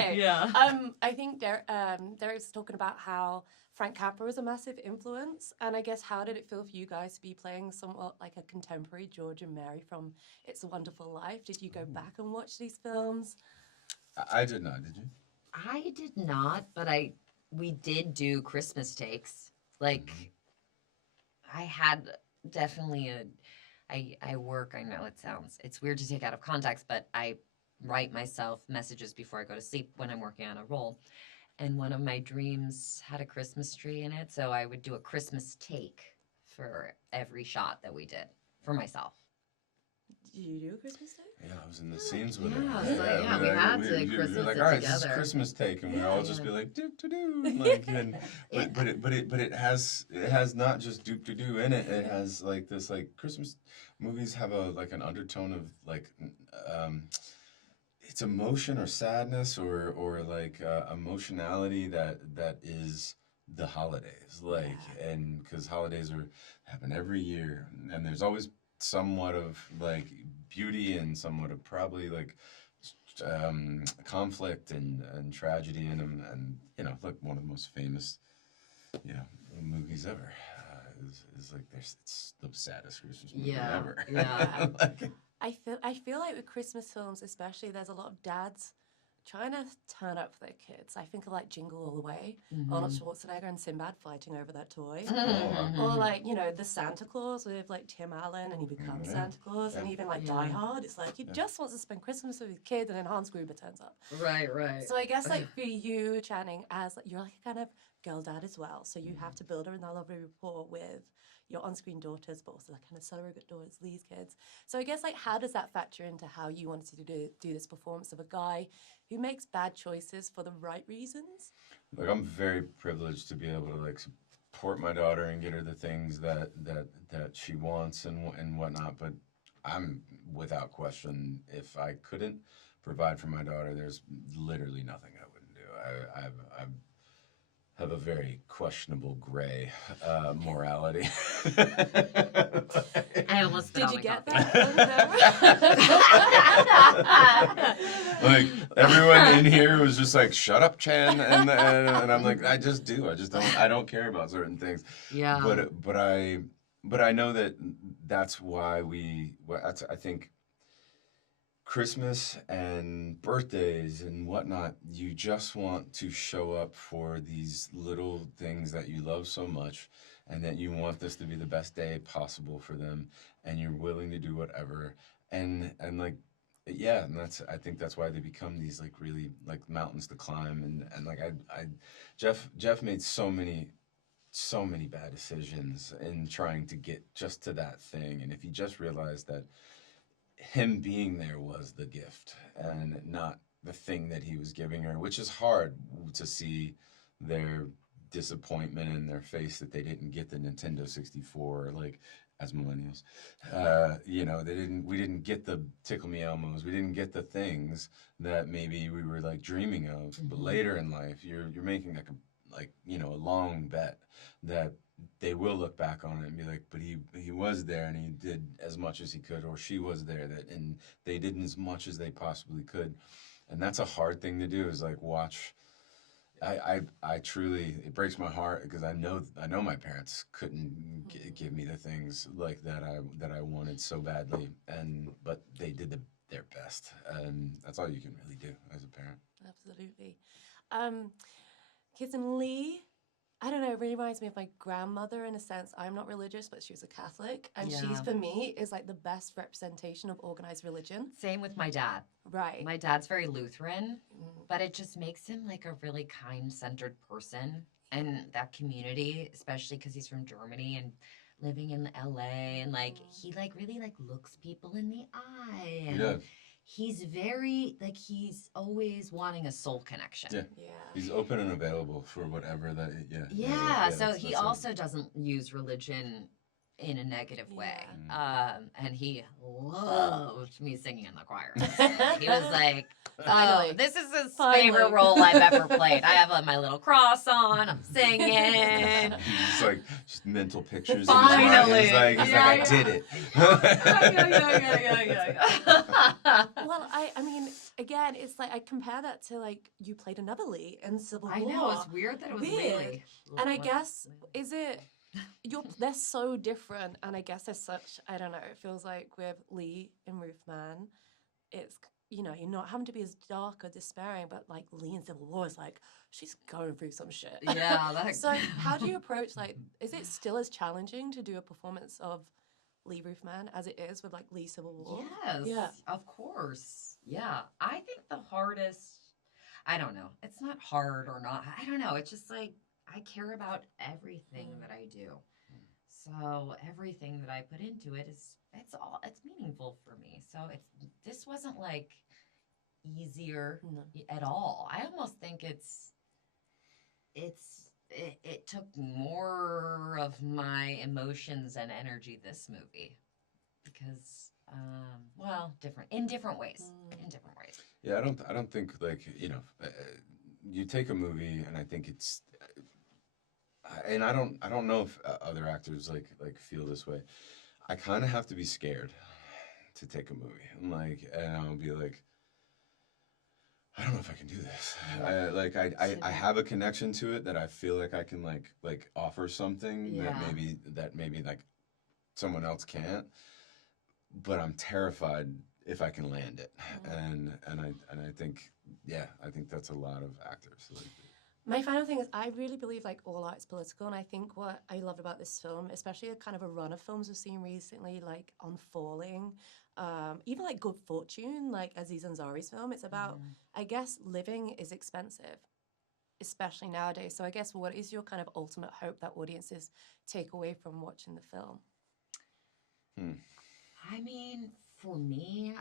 Okay. Yeah. I think Derek's talking about how Frank Capra was a massive influence, and I guess how did it feel for you guys to be playing somewhat like a contemporary George and Mary from It's a Wonderful Life? Did you go back and watch these films? I did not. Did you? I did not, but we did do Christmas takes. Like, I had definitely I work, I know it's weird to take out of context, but I write myself messages before I go to sleep when I'm working on a role. And one of my dreams had a Christmas tree in it, so I would do a Christmas take for every shot that we did for myself. Did you do a Christmas Day? Yeah, I was in the scenes with Yeah, her. it's like, yeah, we had to You're Christmas like, it all right, this is together. Christmas take, and we'd Yeah, all just yeah. be like, doop to doo, like, and, but it has not just doop to doo in it. It has like this like Christmas movies have a like an undertone of like it's emotion or sadness or like emotionality that is the holidays, like, and because holidays happen every year, and there's always somewhat of like beauty and somewhat of probably like conflict and tragedy in them, and like one of the most famous movies ever is like it's the saddest Christmas movie ever. Yeah. Like, I feel like with Christmas films especially, there's a lot of dads trying to turn up for their kids. I think of like Jingle All the Way, Arnold Schwarzenegger and Sinbad fighting over that toy. Or like, the Santa Claus with like Tim Allen and he becomes Santa Claus, and even like Die Hard, it's like he just wants to spend Christmas with his kids, and then Hans Gruber turns up. Right. So I guess like for you, Channing, as like, you're like a kind of girl dad as well, so you have to build a lovely rapport with your on-screen daughters, but also like kind of surrogate daughters, these kids. So I guess like how does that factor into how you wanted to do this performance of a guy who makes bad choices for the right reasons? Like, I'm very privileged to be able to like support my daughter and get her the things that she wants and whatnot. But I'm without question, if I couldn't provide for my daughter, there's literally nothing I wouldn't do. I have a very questionable gray morality. I almost Did you get that? Like, everyone in here was just like, "Shut up, Chan," and I'm like, I just don't. I don't care about certain things. Yeah. But I know that's why I think Christmas and birthdays and whatnot, you just want to show up for these little things that you love so much, and that you want this to be the best day possible for them, and you're willing to do whatever, and like, yeah, and I think that's why they become these like really like mountains to climb, and like Jeff made so many bad decisions in trying to get just to that thing, and if he just realized that him being there was the gift and not the thing that he was giving her, which is hard to see their disappointment in their face that they didn't get the Nintendo 64, like, as millennials. We didn't get the Tickle Me Elmos, we didn't get the things that maybe we were like dreaming of. But later in life, you're making a long bet that they will look back on it and be like, but he was there and he did as much as he could, or she was there and they did as much as they possibly could. And that's a hard thing to do, is like watch. I truly, it breaks my heart because I know my parents couldn't give me the things like that I wanted so badly, but they did their best, and that's all you can really do as a parent. Absolutely. Kirsten Lee, I don't know, it really reminds me of my grandmother in a sense. I'm not religious, but she was a Catholic. And she's, for me, is like the best representation of organized religion. Same with my dad. Right. My dad's very Lutheran, but it just makes him like a really kind-centered person. And that community, especially because he's from Germany and living in LA, and like he like really like looks people in the eye. And he's very, like, he's always wanting a soul connection. Yeah. He's open and available for whatever that, so he also doesn't use religion in a negative way. And he loved me singing in the choir. He was like, Finally. This is his Finally. favorite role I've ever played. I have my little cross on. I'm singing. He's like just mental pictures. Finally. In his mind. He's Yeah, like, I did it. Well, I mean, again, it's like I compare that to like you played another Lee in Civil War. I know, it's weird that it was Weird. Lily. And I guess, is it, they're so different, and I guess there's such, I don't know, it feels like with Lee and Roofman, it's, you know, you're not having to be as dark or despairing, but like Lee in Civil War is like, she's going through some shit. Yeah, that. So how do you approach, like, is it still as challenging to do a performance of Lee Roofman as it is with like Lee Civil War? Yes. Yeah. Of course. Yeah. I think the hardest, I don't know. It's not hard or not. I don't know. It's just like I care about everything that I do. So everything that I put into it it's meaningful for me. So this wasn't like easier at all. I almost think it took more of my emotions and energy, this movie, because in different ways. Yeah, I don't think like, you know, you take a movie and I think it's, and I don't know if other actors like feel this way. I kind of have to be scared to take a movie. I'm like, and I'll be like, I don't know if I can do this. I have a connection to it that I feel like I can like offer something that maybe like someone else can't. But I'm terrified if I can land it, and I think I think that's a lot of actors. My final thing is I really believe like all art is political, and I think what I love about this film, especially a kind of a run of films we've seen recently, like On Falling, even like Good Fortune, like Aziz Ansari's film, it's about, I guess, living is expensive, especially nowadays. So I guess what is your kind of ultimate hope that audiences take away from watching the film? I mean, for me,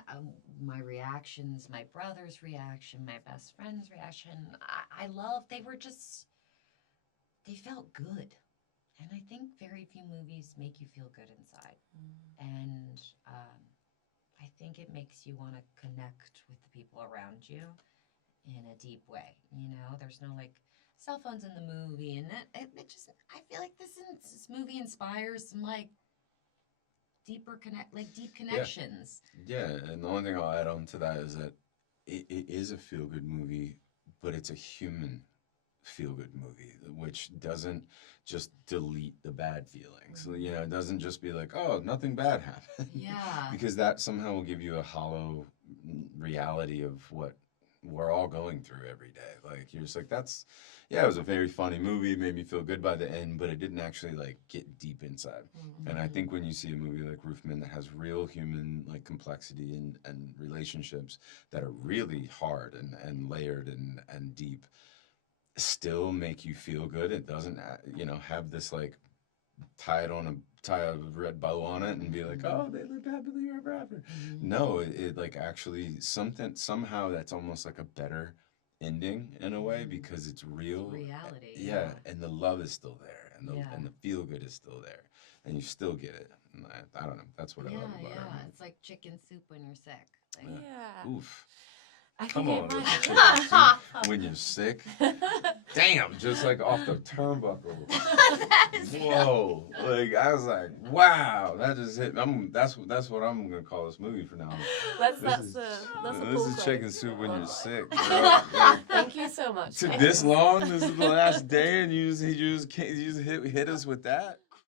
my reactions, my brother's reaction, my best friend's reaction, I love, they felt good. And I think very few movies make you feel good inside. And I think it makes you want to connect with the people around you in a deep way. You know, there's no like cell phones in the movie. And it just, I feel like this movie inspires some like, deep connections. Yeah, and the only thing I'll add on to that is that it is a feel-good movie, but it's a human feel-good movie, which doesn't just delete the bad feelings. You know, it doesn't just be like, oh, nothing bad happened. Yeah. Because that somehow will give you a hollow reality of what we're all going through every day. Like, you're just like, it was a very funny movie, it made me feel good by the end, but it didn't actually like get deep inside. And I think when you see a movie like Roofman that has real human like complexity and relationships that are really hard and layered and deep, still make you feel good. It doesn't, you know, have this like tie a red bow on it and be like, oh, they lived happily ever after. No, it like actually somehow that's almost like a better ending in a way, because it's real. It's reality. Yeah, and the love is still there, and the feel good is still there, and you still get it. And I don't know. That's what I love about it. Yeah, it's like chicken soup when you're sick. Like, Oof. I Come can on, get with the my- chicken soup when you're sick. Damn, just like off the turnbuckle. Whoa! Like I was like, wow, that just hit. That's what I'm gonna call this movie for now. That's This a is chicken soup when you're sick. Bro. Thank you so much. Took this long. This is the last day, and you just hit us with that.